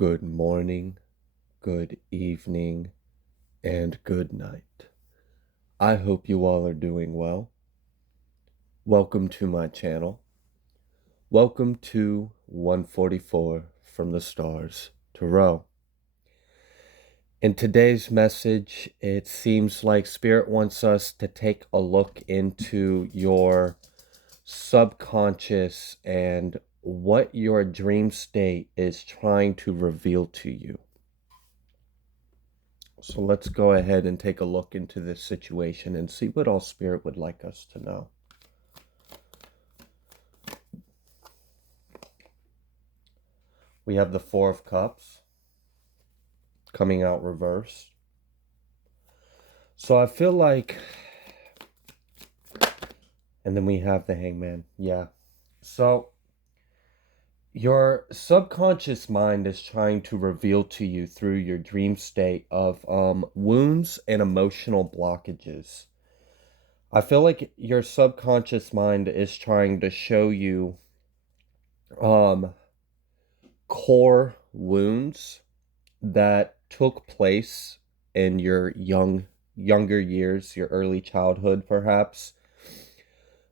Good morning, good evening, and good night. I hope you all are doing well. Welcome to my channel. Welcome to 144 from the stars to row. In today's message, it seems like Spirit wants us to take a look into your subconscious and what your dream state is trying to reveal to you. So let's go ahead and take a look into this situation and see what all Spirit would like us to know. We have the Four of Cups coming out reversed. So I feel like, and then we have the Hangman. Yeah. So your subconscious mind is trying to reveal to you through your dream state of wounds and emotional blockages. I feel like your subconscious mind is trying to show you core wounds that took place in your younger years, your early childhood perhaps,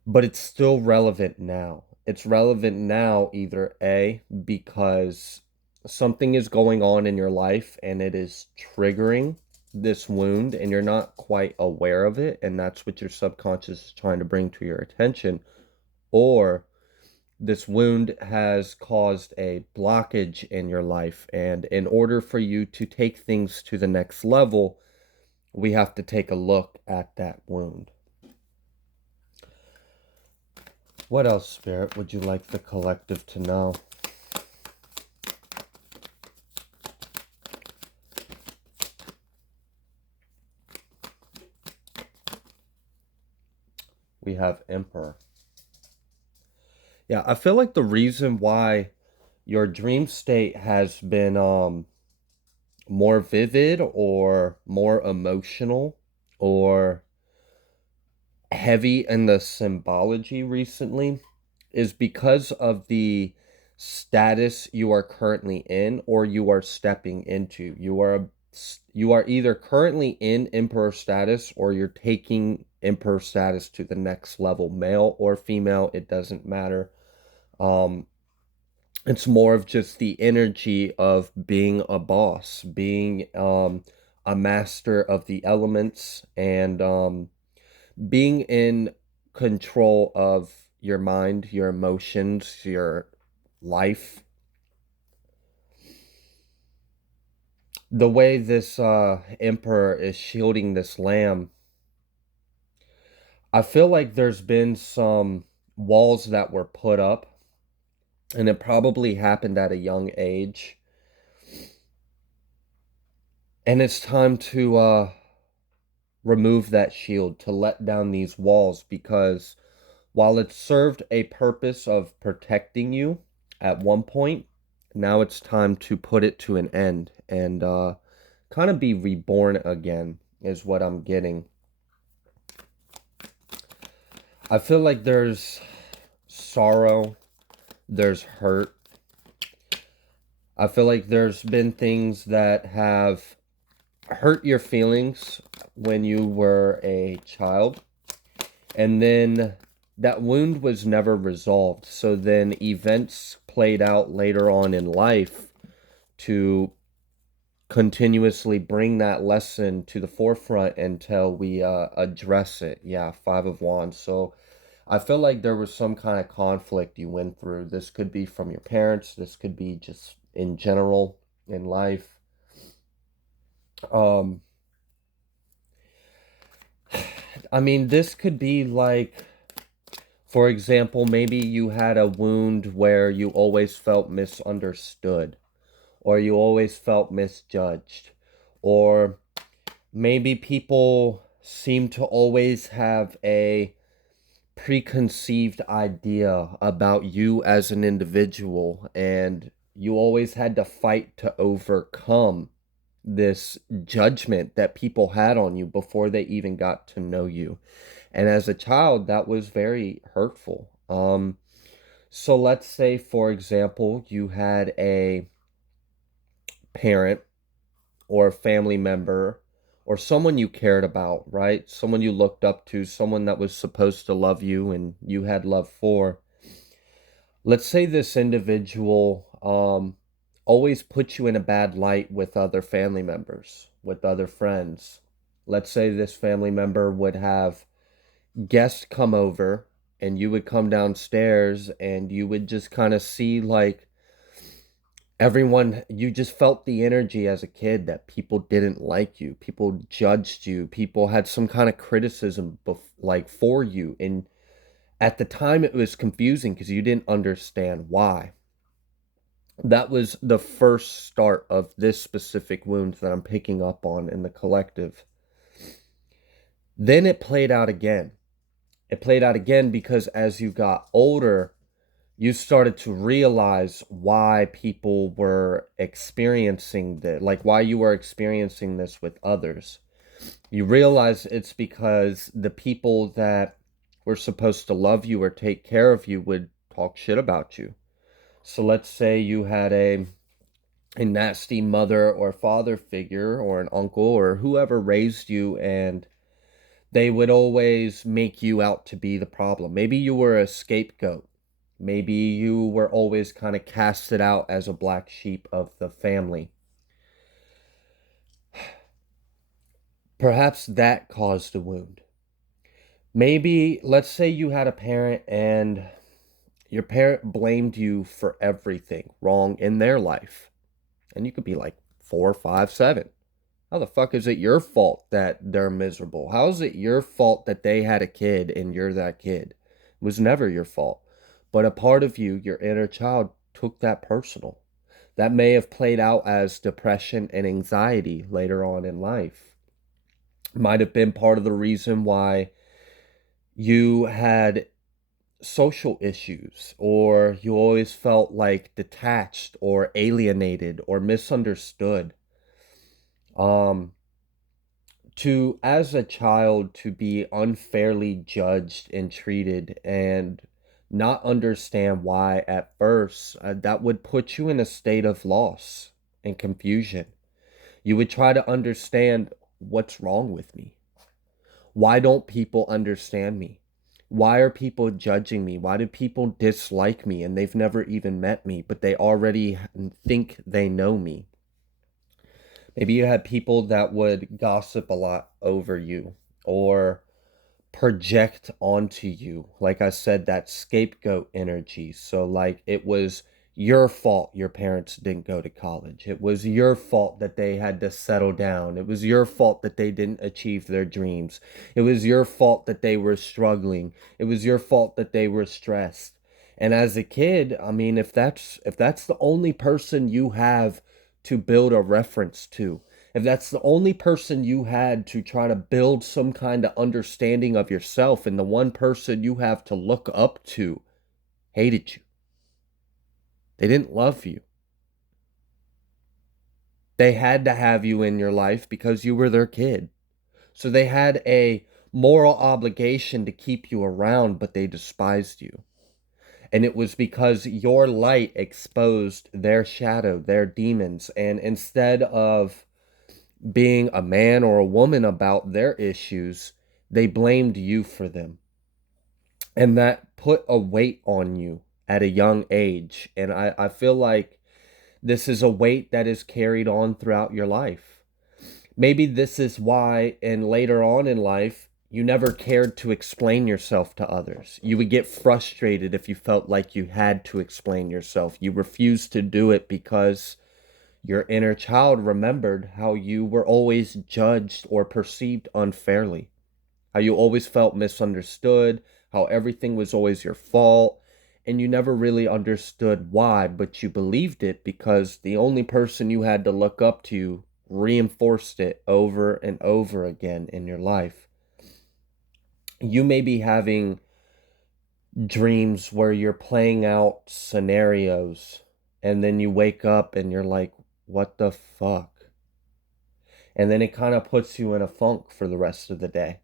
but it's still relevant now. It's relevant now either A, because something is going on in your life and it is triggering this wound and you're not quite aware of it, and that's what your subconscious is trying to bring to your attention, or this wound has caused a blockage in your life, and in order for you to take things to the next level, we have to take a look at that wound. What else, Spirit, would you like the collective to know? We have Emperor. Yeah, I feel like the reason why your dream state has been more vivid or more emotional or heavy in the symbology recently is because of the status you are currently in or you are stepping into. You are either currently in Emperor status or you're taking Emperor status to the next level, male or female, it doesn't matter. It's more of just the energy of being a boss, being a master of the elements, and being in control of your mind, your emotions, your life. The way this emperor is shielding this lamb, I feel like there's been some walls that were put up, and it probably happened at a young age. And it's time to remove that shield, to let down these walls, because while it served a purpose of protecting you at one point, now it's time to put it to an end and kind of be reborn again, is what I'm getting. I feel like there's sorrow, there's hurt. I feel like there's been things that have hurt your feelings when you were a child, and then that wound was never resolved. So then events played out later on in life to continuously bring that lesson to the forefront until we address it. Yeah, Five of Wands. So I feel like there was some kind of conflict you went through. This could be from your parents. This could be just in general in life. I mean, this could be like, for example, maybe you had a wound where you always felt misunderstood, or you always felt misjudged, or maybe people seem to always have a preconceived idea about you as an individual, and you always had to fight to overcome this judgment that people had on you before they even got to know you. And as a child, that was very hurtful. So let's say, for example, you had a parent or a family member or someone you cared about, right? Someone you looked up to, someone that was supposed to love you and you had love for. Let's say this individual always puts you in a bad light with other family members, with other friends. Let's say this family member would have guests come over and you would come downstairs and you would just kind of see like everyone, you just felt the energy as a kid that people didn't like you, people judged you, people had some kind of criticism like for you. And at the time it was confusing because you didn't understand why. That was the first start of this specific wound that I'm picking up on in the collective. Then it played out again. It played out again because as you got older, you started to realize why people were experiencing this, like why you were experiencing this with others. You realize it's because the people that were supposed to love you or take care of you would talk shit about you. So let's say you had a nasty mother or father figure or an uncle or whoever raised you, and they would always make you out to be the problem. Maybe you were a scapegoat. Maybe you were always kind of casted out as a black sheep of the family. Perhaps that caused a wound. Maybe, let's say you had a parent and your parent blamed you for everything wrong in their life. And you could be like 4, 5, 7. How the fuck is it your fault that they're miserable? How is it your fault that they had a kid and you're that kid? It was never your fault. But a part of you, your inner child, took that personal. That may have played out as depression and anxiety later on in life. Might have been part of the reason why you had social issues, or you always felt like detached or alienated or misunderstood. Um, to as a child to be unfairly judged and treated and not understand why at first, that would put you in a state of loss and confusion. You would try to understand what's wrong with me. Why don't people understand me? Why are people judging me? Why do people dislike me and they've never even met me, but they already think they know me? Maybe you had people that would gossip a lot over you or project onto you. Like I said, that scapegoat energy. So, like, it was your fault your parents didn't go to college. It was your fault that they had to settle down. It was your fault that they didn't achieve their dreams. It was your fault that they were struggling. It was your fault that they were stressed. And as a kid, I mean, if that's the only person you have to build a reference to, if that's the only person you had to try to build some kind of understanding of yourself, and the one person you have to look up to hated you, they didn't love you. They had to have you in your life because you were their kid. So they had a moral obligation to keep you around, but they despised you. And it was because your light exposed their shadow, their demons. And instead of being a man or a woman about their issues, they blamed you for them. And that put a weight on you at a young age. And I feel like this is a weight that is carried on throughout your life. Maybe this is why, and later on in life, you never cared to explain yourself to others. You would get frustrated if you felt like you had to explain yourself. You refused to do it because your inner child remembered how you were always judged or perceived unfairly, how you always felt misunderstood, how everything was always your fault, and you never really understood why, but you believed it because the only person you had to look up to reinforced it over and over again in your life. You may be having dreams where you're playing out scenarios and then you wake up and you're like, what the fuck? And then it kind of puts you in a funk for the rest of the day.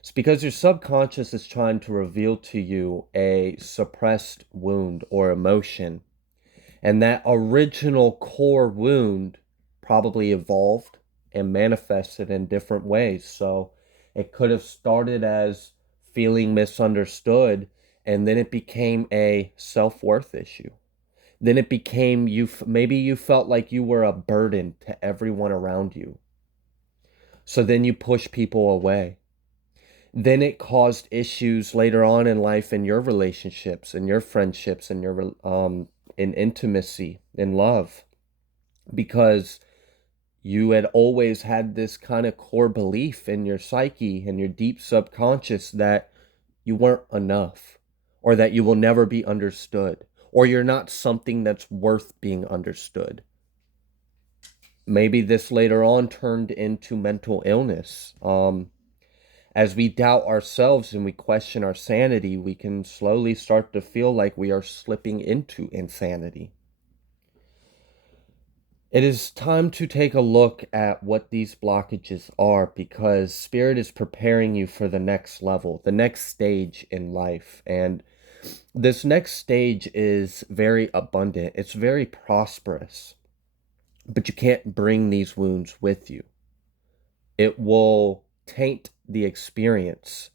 It's because your subconscious is trying to reveal to you a suppressed wound or emotion. And that original core wound probably evolved and manifested in different ways. So it could have started as feeling misunderstood, and then it became a self-worth issue. Then it became maybe you felt like you were a burden to everyone around you. So then you push people away. Then it caused issues later on in life in your relationships, in your friendships, in your in intimacy, in love, because you had always had this kind of core belief in your psyche and your deep subconscious that you weren't enough, or that you will never be understood, or you're not something that's worth being understood. Maybe this later on turned into mental illness. As we doubt ourselves and we question our sanity, we can slowly start to feel like we are slipping into insanity. It is time to take a look at what these blockages are, because Spirit is preparing you for the next level, the next stage in life. And this next stage is very abundant, it's very prosperous, but you can't bring these wounds with you. It will taint the experience.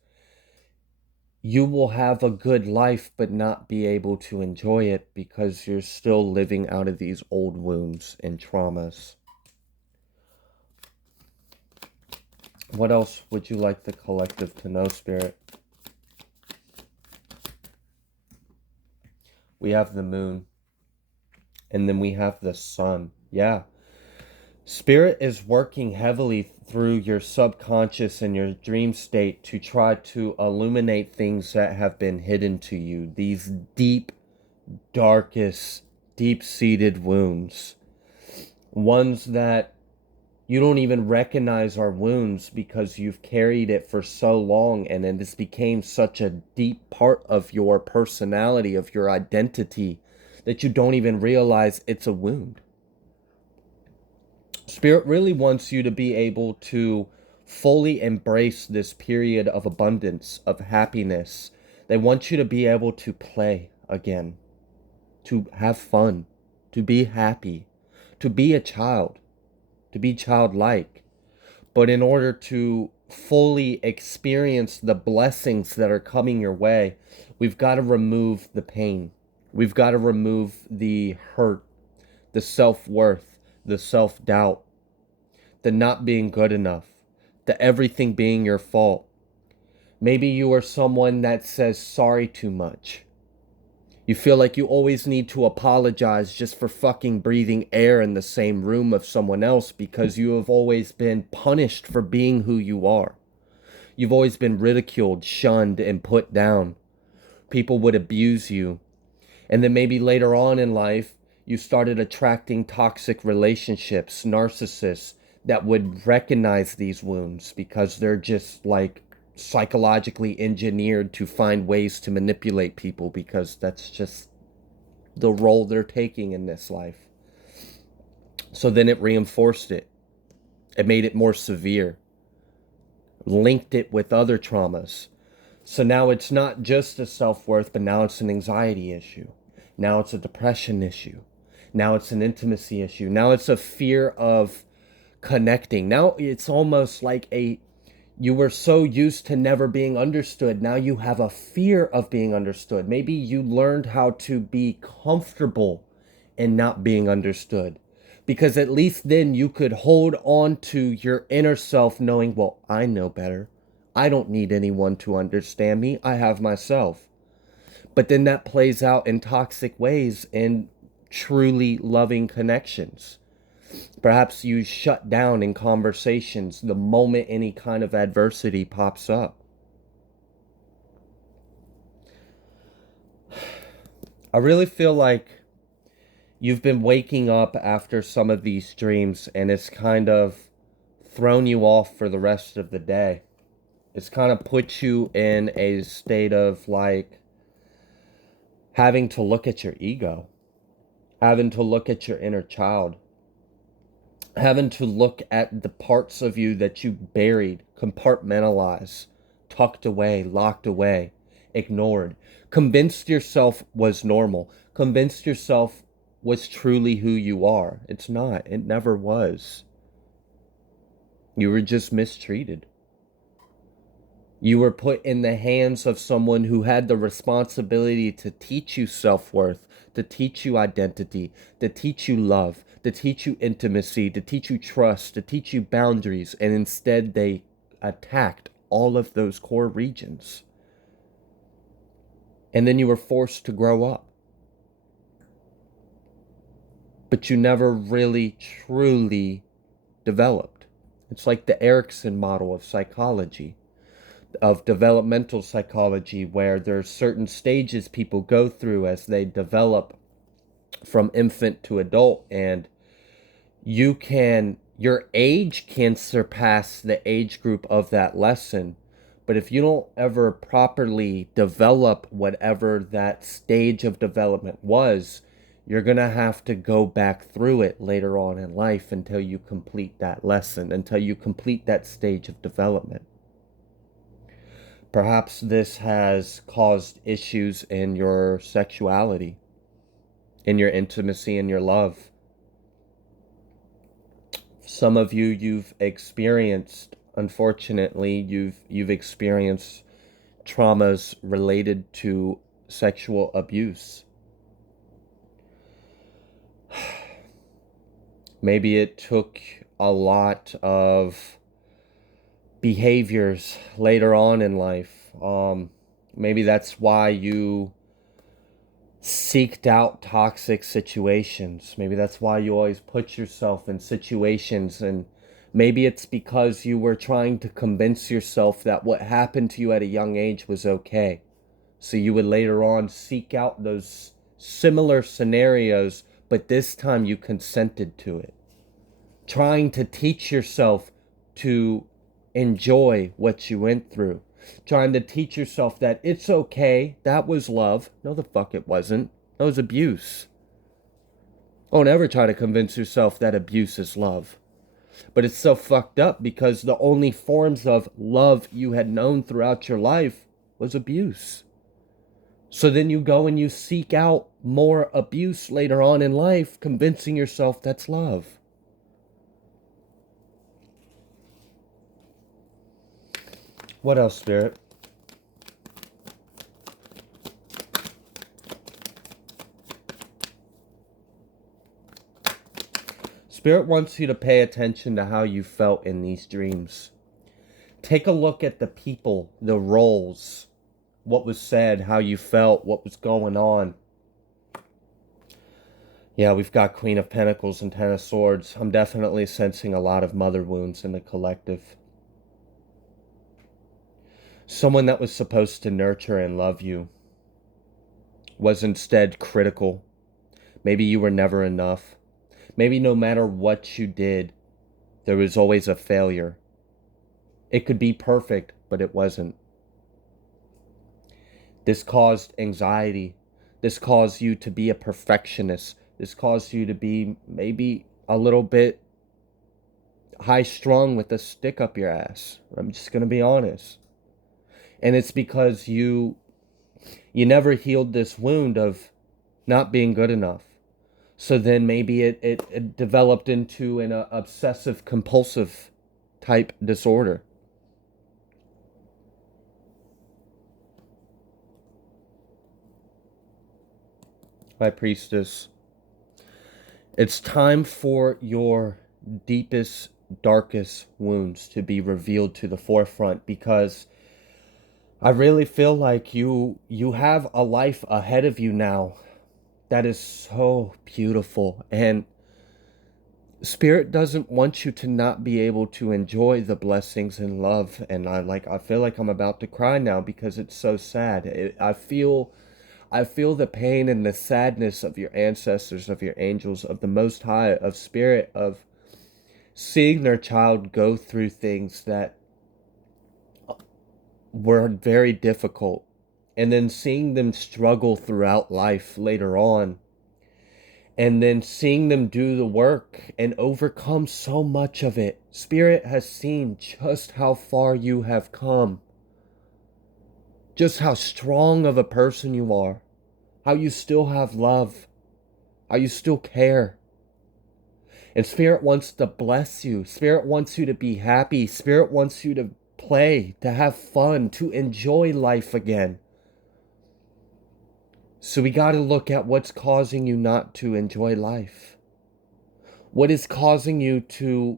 You will have a good life, but not be able to enjoy it because you're still living out of these old wounds and traumas. What else would you like the collective to know, Spirit? We have the moon, and then we have the sun. Yeah. Spirit is working heavily through your subconscious and your dream state to try to illuminate things that have been hidden to you. These deep, darkest, deep-seated wounds. Ones that you don't even recognize are wounds because you've carried it for so long, and it has become such a deep part of your personality, of your identity, that you don't even realize it's a wound. Spirit really wants you to be able to fully embrace this period of abundance, of happiness. They want you to be able to play again, to have fun, to be happy, to be a child, to be childlike. But in order to fully experience the blessings that are coming your way, we've got to remove the pain. We've got to remove the hurt, the self-worth, the self-doubt, the not being good enough, the everything being your fault. Maybe you are someone that says sorry too much. You feel like you always need to apologize just for fucking breathing air in the same room of someone else because you have always been punished for being who you are. You've always been ridiculed, shunned, and put down. People would abuse you. And then maybe later on in life, you started attracting toxic relationships, narcissists that would recognize these wounds because they're just like psychologically engineered to find ways to manipulate people because that's just the role they're taking in this life. So then it reinforced it. It made it more severe, linked it with other traumas. So now it's not just a self-worth, but now it's an anxiety issue. Now it's a depression issue. Now it's an intimacy issue. Now it's a fear of connecting. Now it's almost like you were so used to never being understood. Now you have a fear of being understood. Maybe you learned how to be comfortable in not being understood. Because at least then you could hold on to your inner self knowing, well, I know better. I don't need anyone to understand me. I have myself. But then that plays out in toxic ways in truly loving connections. Perhaps you shut down in conversations the moment any kind of adversity pops up. I really feel like you've been waking up after some of these dreams and it's kind of thrown you off for the rest of the day. It's kind of put you in a state of like having to look at your ego, having to look at your inner child, having to look at the parts of you that you buried, compartmentalized, tucked away, locked away, ignored, convinced yourself was normal, convinced yourself was truly who you are. It's not. It never was. You were just mistreated. You were put in the hands of someone who had the responsibility to teach you self-worth, to teach you identity, to teach you love, to teach you intimacy, to teach you trust, to teach you boundaries, and instead they attacked all of those core regions. And then you were forced to grow up. But you never really, truly developed. It's like the Ericson model of psychology, of developmental psychology, where there's certain stages people go through as they develop from infant to adult, and your age can surpass the age group of that lesson, but if you don't ever properly develop whatever that stage of development was, you're going to have to go back through it later on in life until you complete that lesson, until you complete that stage of development. Perhaps this has caused issues in your sexuality, in your intimacy, in your love. Some of you, you've experienced, unfortunately, you've experienced traumas related to sexual abuse. Maybe it took a lot of behaviors later on in life. Maybe that's why you seeked out toxic situations. Maybe that's why you always put yourself in situations, and maybe it's because you were trying to convince yourself that what happened to you at a young age was okay. So you would later on seek out those similar scenarios, but this time you consented to it. Trying to teach yourself to enjoy what you went through. Trying to teach yourself that it's okay, that was love. No, the fuck it wasn't. That was abuse. Don't ever try to convince yourself that abuse is love. But it's so fucked up because the only forms of love you had known throughout your life was abuse. So then you go and you seek out more abuse later on in life, convincing yourself that's love. What else, Spirit? Spirit wants you to pay attention to how you felt in these dreams. Take a look at the people, the roles, what was said, how you felt, what was going on. Yeah, we've got Queen of Pentacles and Ten of Swords. I'm definitely sensing a lot of mother wounds in the collective. Someone that was supposed to nurture and love you was instead critical. Maybe you were never enough. Maybe no matter what you did, there was always a failure. It could be perfect, but it wasn't. This caused anxiety. This caused you to be a perfectionist. This caused you to be maybe a little bit high-strung with a stick up your ass. I'm just going to be honest. And it's because you never healed this wound of not being good enough. So then maybe it developed into an obsessive compulsive type disorder. My priestess, it's time for your deepest, darkest wounds to be revealed to the forefront, because I really feel like you have a life ahead of you now that is so beautiful, and Spirit doesn't want you to not be able to enjoy the blessings and love. And I feel like I'm about to cry now because it's so sad. I feel the pain and the sadness of your ancestors, of your angels, of the Most High, of Spirit, of seeing their child go through things that were very difficult, and then seeing them struggle throughout life later on, and then seeing them do the work and overcome so much of it. Spirit has seen just how far you have come, just how strong of a person you are, how you still have love, how you still care. And Spirit wants to bless you. Spirit wants you to be happy. Spirit wants you to play, to have fun, to enjoy life again. So we got to look at what's causing you not to enjoy life. What is causing you to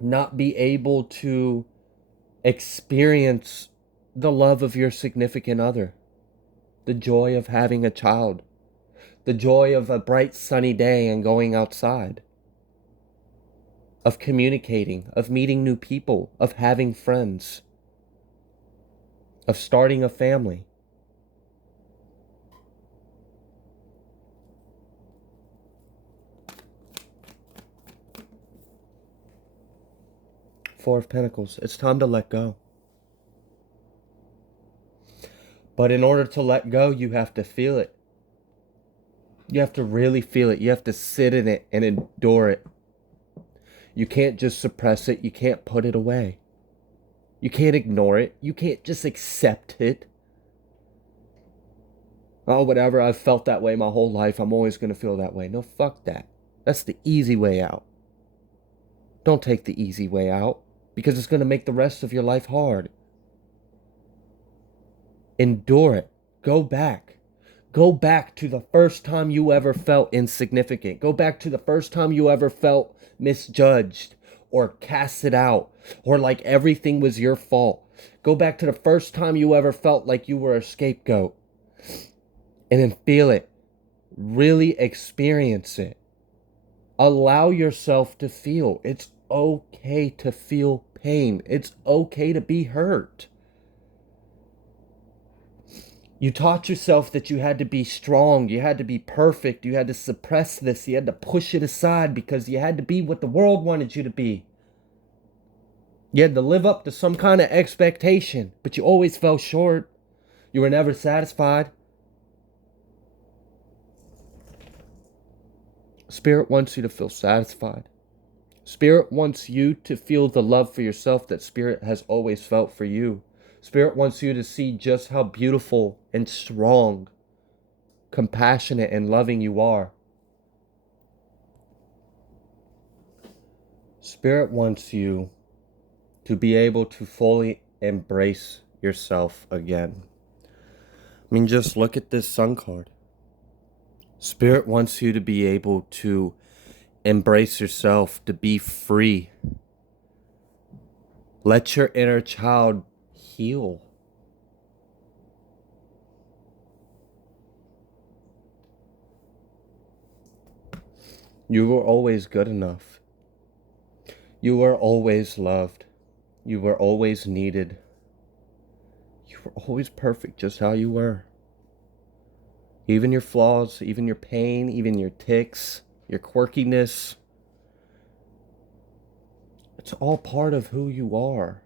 not be able to experience the love of your significant other, the joy of having a child, the joy of a bright sunny day and going outside, of communicating, of meeting new people, of having friends, of starting a family. Four of Pentacles. It's time to let go. But in order to let go, you have to feel it. You have to really feel it. You have to sit in it and endure it. You can't just suppress it. You can't put it away. You can't ignore it. You can't just accept it. Oh, whatever, I've felt that way my whole life. I'm always going to feel that way. No, fuck that. That's the easy way out. Don't take the easy way out, because it's going to make the rest of your life hard. Endure it. Go back. Go back to the first time you ever felt insignificant. Go back to the first time you ever felt misjudged or casted out or like everything was your fault. Go back to the first time you ever felt like you were a scapegoat. And then feel it. Really experience it. Allow yourself to feel. It's okay to feel pain. It's okay to be hurt. You taught yourself that you had to be strong, you had to be perfect, you had to suppress this, you had to push it aside because you had to be what the world wanted you to be. You had to live up to some kind of expectation, but you always fell short. You were never satisfied. Spirit wants you to feel satisfied. Spirit wants you to feel the love for yourself that Spirit has always felt for you. Spirit wants you to see just how beautiful and strong, compassionate and loving you are. Spirit wants you to be able to fully embrace yourself again. I mean, just look at this Sun card. Spirit wants you to be able to embrace yourself, to be free. Let your inner child heal. You were always good enough. You were always loved. You were always needed. You were always perfect just how you were. Even your flaws, even your pain, even your tics, your quirkiness. It's all part of who you are.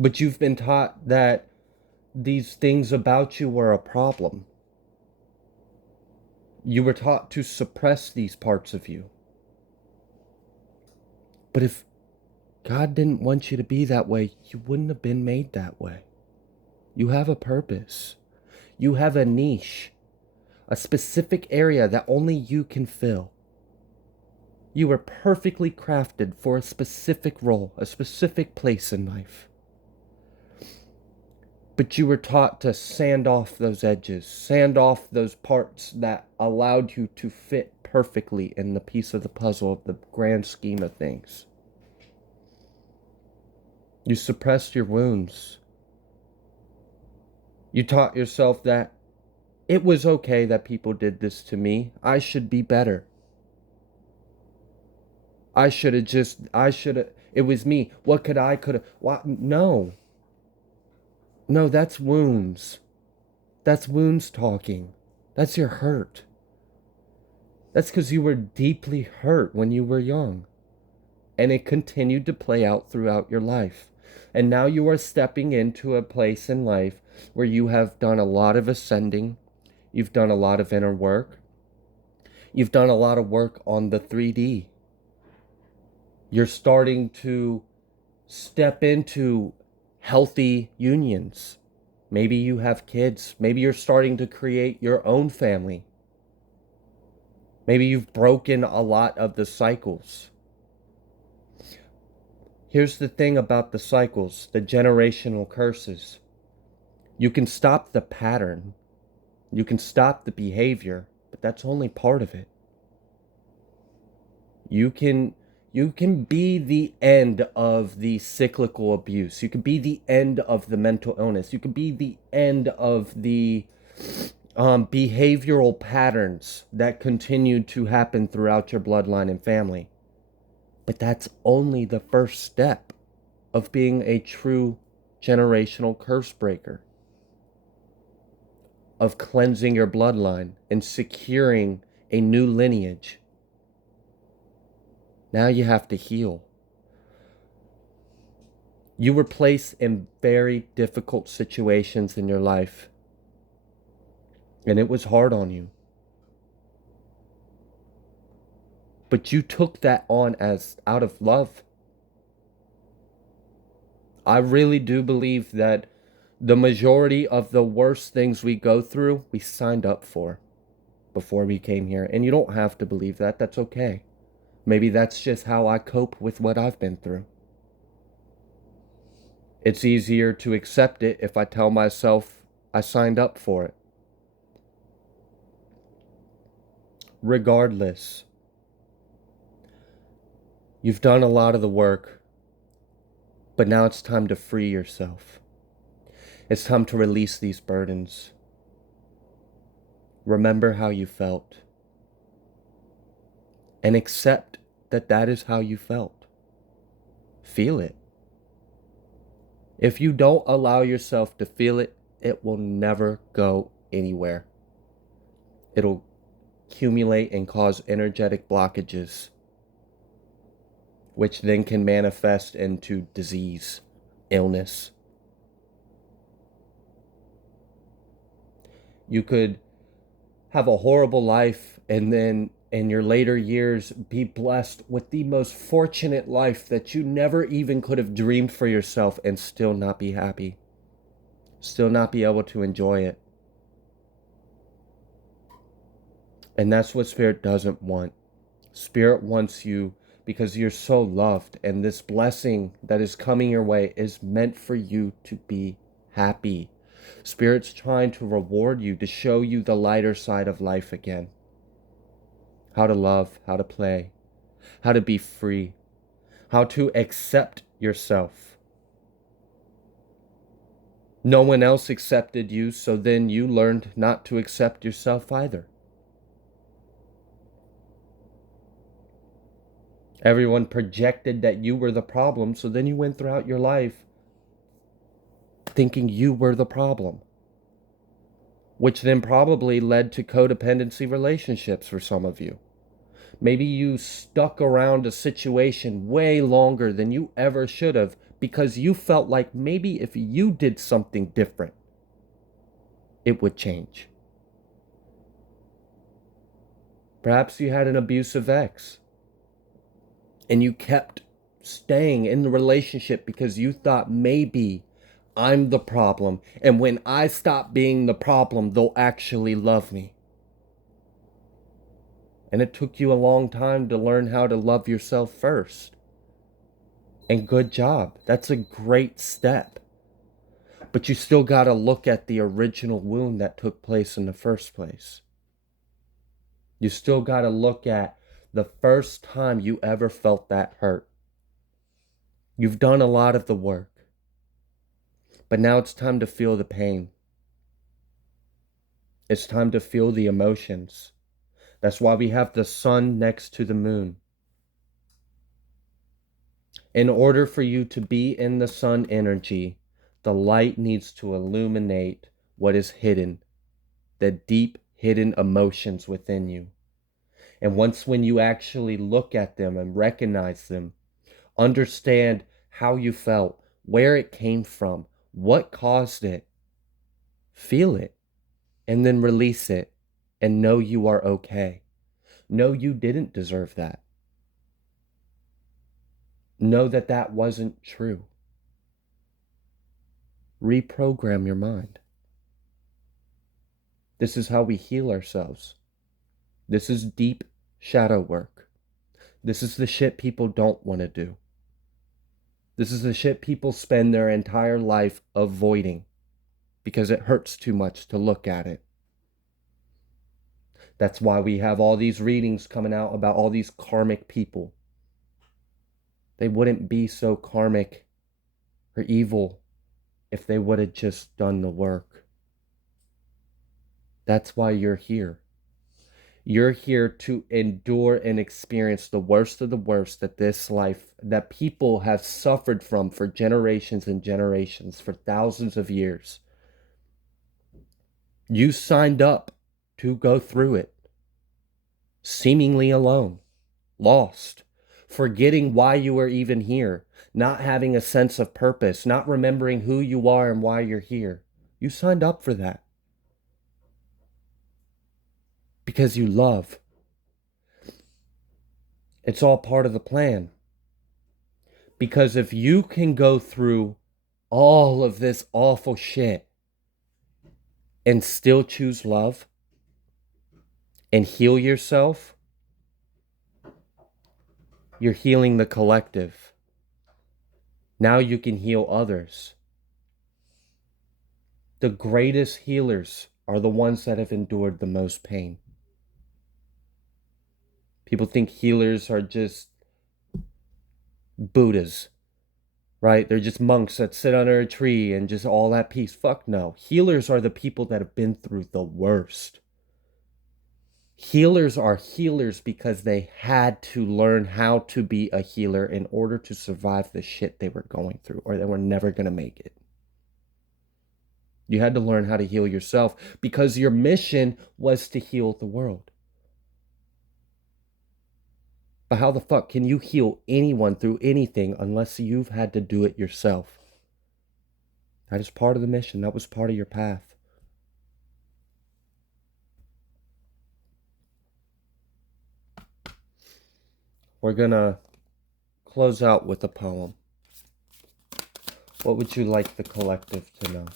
But you've been taught that these things about you were a problem. You were taught to suppress these parts of you. But if God didn't want you to be that way, you wouldn't have been made that way. You have a purpose. You have a niche, a specific area that only you can fill. You were perfectly crafted for a specific role, a specific place in life. But you were taught to sand off those edges, sand off those parts that allowed you to fit perfectly in the piece of the puzzle of the grand scheme of things. You suppressed your wounds. You taught yourself that it was okay that people did this to me. I should be better. It was me. What could I, no. No, that's wounds. That's wounds talking. That's your hurt. That's because you were deeply hurt when you were young. And it continued to play out throughout your life. And now you are stepping into a place in life where you have done a lot of ascending. You've done a lot of inner work. You've done a lot of work on the 3D. You're starting to step into healthy unions. Maybe you have kids. Maybe you're starting to create your own family. Maybe you've broken a lot of the cycles. Here's the thing about the cycles, the generational curses. You can stop the pattern, you can stop the behavior, but that's only part of it. You can be the end of the cyclical abuse. You can be the end of the mental illness. You can be the end of the behavioral patterns that continue to happen throughout your bloodline and family. But that's only the first step of being a true generational curse breaker, of cleansing your bloodline and securing a new lineage. Now you have to heal. You were placed in very difficult situations in your life, and it was hard on you. But you took that on as out of love. I really do believe that the majority of the worst things we go through, we signed up for before we came here. And you don't have to believe that. That's okay. Maybe that's just how I cope with what I've been through. It's easier to accept it if I tell myself I signed up for it. Regardless, you've done a lot of the work, but now it's time to free yourself. It's time to release these burdens. Remember how you felt, and accept that that is how you felt. Feel it. If you don't allow yourself to feel it, it will never go anywhere. It'll accumulate and cause energetic blockages, which then can manifest into disease, illness. You could have a horrible life and then in your later years be blessed with the most fortunate life that you never even could have dreamed for yourself and still not be happy, still not be able to enjoy it. And that's what Spirit doesn't want. Spirit wants you because you're so loved, and this blessing that is coming your way is meant for you to be happy. Spirit's trying to reward you, to show you the lighter side of life again. How to love, how to play, how to be free, how to accept yourself. No one else accepted you, so then you learned not to accept yourself either. Everyone projected that you were the problem, so then you went throughout your life thinking you were the problem, which then probably led to codependency relationships for some of you. Maybe you stuck around a situation way longer than you ever should have because you felt like maybe if you did something different, it would change. Perhaps you had an abusive ex and you kept staying in the relationship because you thought maybe I'm the problem, and when I stop being the problem, they'll actually love me. And it took you a long time to learn how to love yourself first. And good job. That's a great step. But you still got to look at the original wound that took place in the first place. You still got to look at the first time you ever felt that hurt. You've done a lot of the work. But now it's time to feel the pain. It's time to feel the emotions. That's why we have the sun next to the moon. In order for you to be in the sun energy, the light needs to illuminate what is hidden, the deep hidden emotions within you. And when you actually look at them and recognize them, understand how you felt, where it came from, what caused it, feel it, and then release it and know you are okay. Know you didn't deserve that. Know that that wasn't true. Reprogram your mind. This is how we heal ourselves. This is deep Shadow work. This is the shit people don't want to do. This is the shit people spend their entire life avoiding because it hurts too much to look at it. That's why we have all these readings coming out about all these karmic people. They wouldn't be so karmic or evil if they would have just done the work. That's why you're here. You're here to endure and experience the worst of the worst that this life, that people have suffered from for generations and generations, for thousands of years. You signed up to go through it, seemingly alone, lost, forgetting why you were even here, not having a sense of purpose, not remembering who you are and why you're here. You signed up for that because you love. It's all part of the plan. Because if you can go through all of this awful shit and still choose love and heal yourself, you're healing the collective. Now you can heal others. The greatest healers are the ones that have endured the most pain. People think healers are just Buddhas, right? They're just monks that sit under a tree and just all at peace. Fuck no. Healers are the people that have been through the worst. Healers are healers because they had to learn how to be a healer in order to survive the shit they were going through, or they were never going to make it. You had to learn how to heal yourself because your mission was to heal the world. But how the fuck can you heal anyone through anything unless you've had to do it yourself? That is part of the mission. That was part of your path. We're gonna close out with a poem. What would you like the collective to know?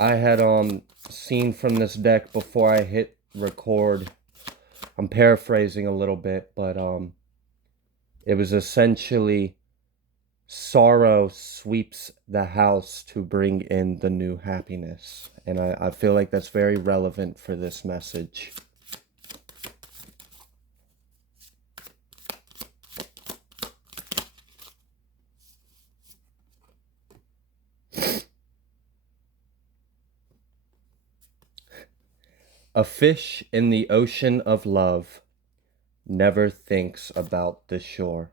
I had seen from this deck before I hit record. I'm paraphrasing a little bit, but it was essentially sorrow sweeps the house to bring in the new happiness. And I feel like that's very relevant for this message. A fish in the ocean of love never thinks about the shore.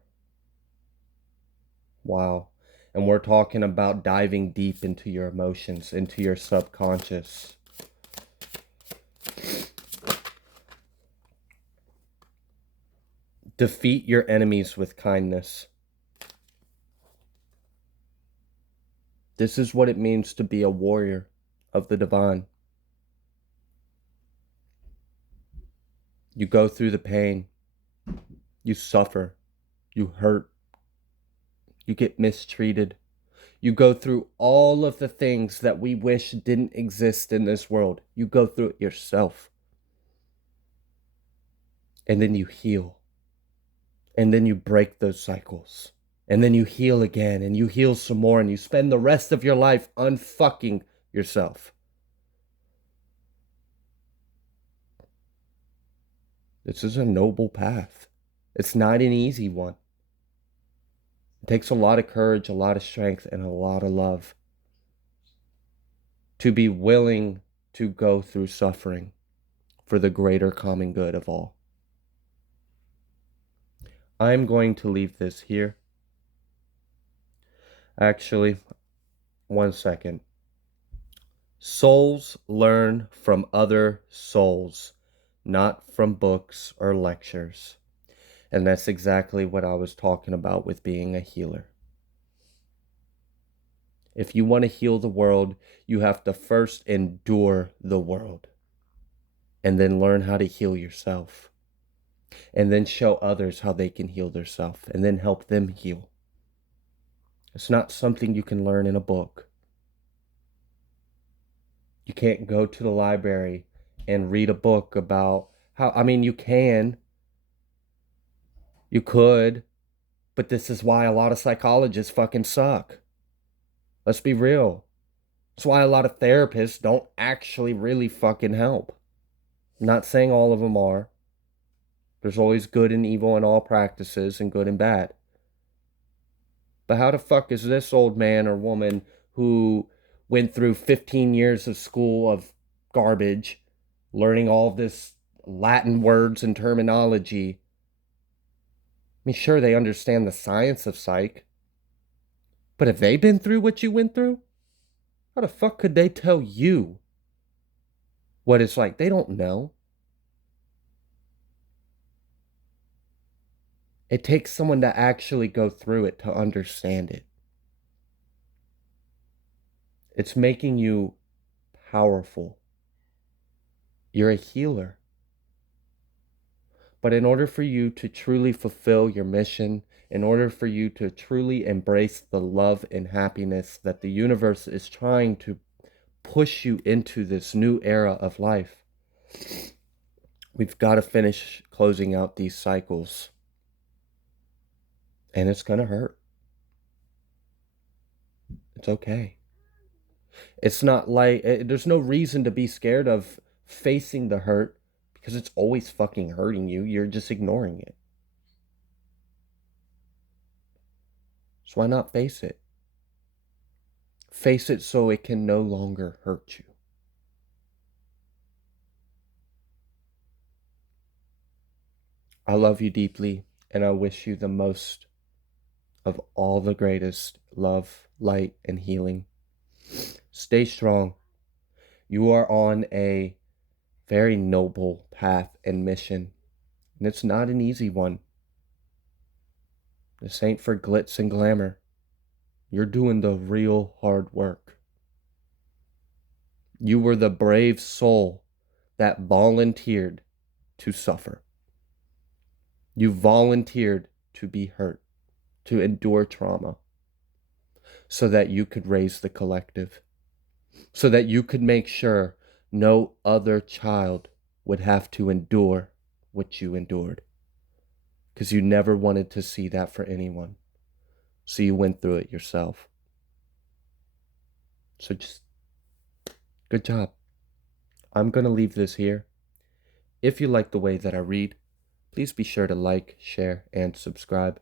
Wow. And we're talking about diving deep into your emotions, into your subconscious. Defeat your enemies with kindness. This is what it means to be a warrior of the divine. You go through the pain. You suffer. You hurt. You get mistreated. You go through all of the things that we wish didn't exist in this world. You go through it yourself. And then you heal. And then you break those cycles. And then you heal again. And you heal some more. And you spend the rest of your life unfucking yourself. This is a noble path. It's not an easy one. It takes a lot of courage, a lot of strength, and a lot of love to be willing to go through suffering for the greater common good of all. I'm going to leave this here. Actually, 1 second. Souls learn from other souls, not from books or lectures. And that's exactly what I was talking about with being a healer. If you want to heal the world, you have to first endure the world. And then learn how to heal yourself. And then show others how they can heal themselves. And then help them heal. It's not something you can learn in a book. You can't go to the library and read a book about how, I mean, you can, you could, but this is why a lot of psychologists fucking suck. Let's be real. That's why a lot of therapists don't actually really fucking help. I'm not saying all of them are. There's always good and evil in all practices and good and bad. But how the fuck is this old man or woman who went through 15 years of school of garbage, learning all of this Latin words and terminology? I mean, sure, they understand the science of psych, but have they been through what you went through? How the fuck could they tell you what it's like? They don't know. It takes someone to actually go through it to understand it. It's making you powerful. You're a healer. But in order for you to truly fulfill your mission, in order for you to truly embrace the love and happiness that the universe is trying to push you into this new era of life, we've got to finish closing out these cycles. And it's going to hurt. It's okay. It's not like, there's no reason to be scared of facing the hurt because it's always fucking hurting you. You're just ignoring it. So why not face it? Face it so it can no longer hurt you. I love you deeply, and I wish you the most of all the greatest love, light, and healing. Stay strong. You are on a very noble path and mission, and it's not an easy one. This ain't for glitz and glamour. You're doing the real hard work. You were the brave soul that volunteered to suffer. You volunteered to be hurt, to endure trauma, so that you could raise the collective, so that you could make sure no other child would have to endure what you endured. Because you never wanted to see that for anyone. So you went through it yourself. So just, good job. I'm going to leave this here. If you like the way that I read, please be sure to like, share, and subscribe.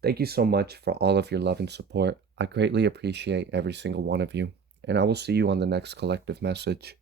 Thank you so much for all of your love and support. I greatly appreciate every single one of you, and I will see you on the next collective message.